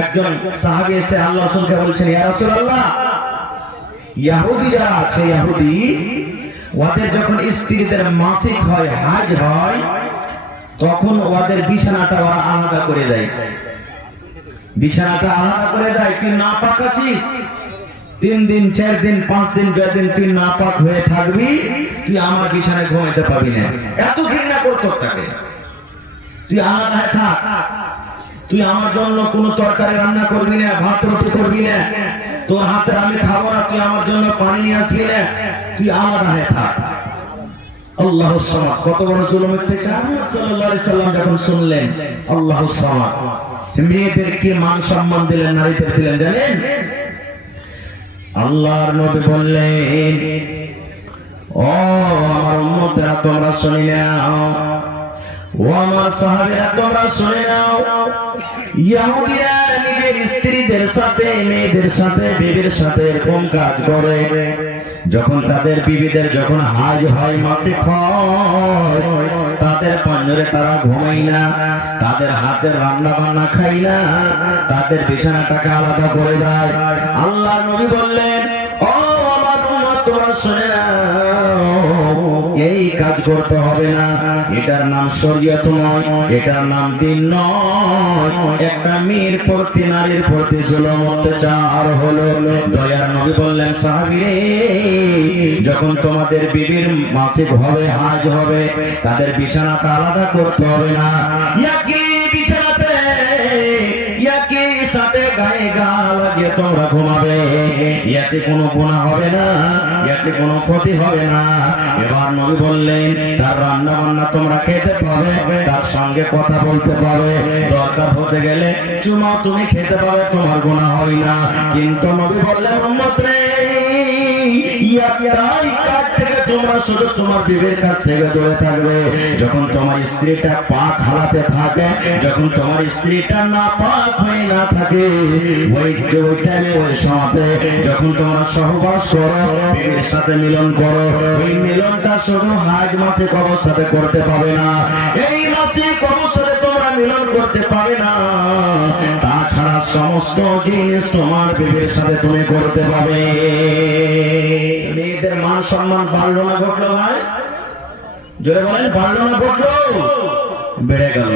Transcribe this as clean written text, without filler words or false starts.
একজন সাহাবী এসে আল্লাহ রাসূলকে বলছেন, ইয়া রাসূলুল্লাহ, ইহুদি যারা আছে, ইহুদি ওদের যখন স্ত্রীদের মাসিক হয়, হাজ হয়, তখন ওদের বিছানাটা ওরা আলাদা করে দেয়। বিছানাটা আলাদা করে দেয়। তুই নাপাক আছিস, 3 দিন 4 দিন 5 দিন যতদিন তুই নাপাক হয়ে থাকবি, তুই আমার বিছানায় ঘুমাইতে পাবি না। এত ঘৃণা করতো তাকে। তুই আলাদা হয়ে থাক, তুই আমার জন্য কোনো তরকারি রান্না করবি না, ভাত রুটি করবি না, তোর হাতের আমি খাবো না, তুই আমার জন্য পানি নিয়ে আসবি না, তুই আলাদা হয়ে থাক। আল্লাহুস সামাদ, কত বড় জুলুম অত্যাচার। সাল্লাল্লাহু আলাইহি সাল্লাম যখন শুনলেন আল্লাহুস সামাদ, মেয়েদেরকে মান সম্মান দিলেন, নারীদের দিলেন, জানেন? আল্লাহর নবী বললেন, ও আমার উম্মতেরা তোমরা শুনে নাও, ও আমার সাহাবীরা তোমরা শুনে নাও। ইহুদিরা নিজের স্ত্রীদের সাথে, মেয়েদের সাথে, বিবির সাথে এরকম কাজ করে। যখন তাদের বিবিদের যখন হাজ হয়, মাসিক হয়, তাদের পাঞ্জরে তারা ঘুমায় না, তাদের হাতের রান্না বান্না খায় না, তাদের বিছানাটাকে আলাদা করে দেয়। আল্লাহ নবী বললেন, ও আমার উম্মত তোমরা শুনে নাও, এই কাজ করতে হবে না। এটার নাম শরীয়ত নয়, এটার নাম দ্বীন নয়। একটা মেয়ের প্রতি, নারীর প্রতি জুলুম অত্যাচার হলো। দয়ার নবী বললেন, সাহাবীরে, যখন তোমাদের বিবির মাসিক হবে, হাজ হবে, তাদের বিছানাটা আলাদা করতে হবে না। একই বিছানাতে, একই সাথে গায়ে গা লাগিয়ে তোমরা ঘুমাবে। এতে কোনো গুনাহ হবে না, এতে কোনো ক্ষতি হবে না। এবার নবী বললেন, তার রান্না বান্না তোমরা খেতে পাবে, তার সঙ্গে কথা বলতে পাবে, দরকার হতে গেলে চুমাও তুমি খেতে পাবে, তোমার গুনাহ হয় না। কিন্তু নবী বললেন, উম্মত রে, এই কাজ থেকে তোমরা শুধু তোমার বিবির কাছ থেকে দূরে থাকবে। যখন তোমার স্ত্রীটা পাক হালাতে থাকে, যখন তোমার স্ত্রীটা না পাক হয়ে না থাকে, ওই টাইমে, ওই সময়তে যখন তোমরা সহবাস করো, বিবির সাথে মিলন করো, ওই মিলনটা শুধু হাজ মাসিক অবস্থাতে করতে পাবে না। এই মাসিক অবস্থাতে তোমরা মিলন করতে পাবে না। তাছাড়া সমস্ত জিনিস তোমার বিবির সাথে তুমি করতে পাবে। মেয়েদের মান সম্মান বাড়লো না ঘটলো ভাই? জোরে বলেন, বাড়লো না ঘটলো? বেড়ে গেল।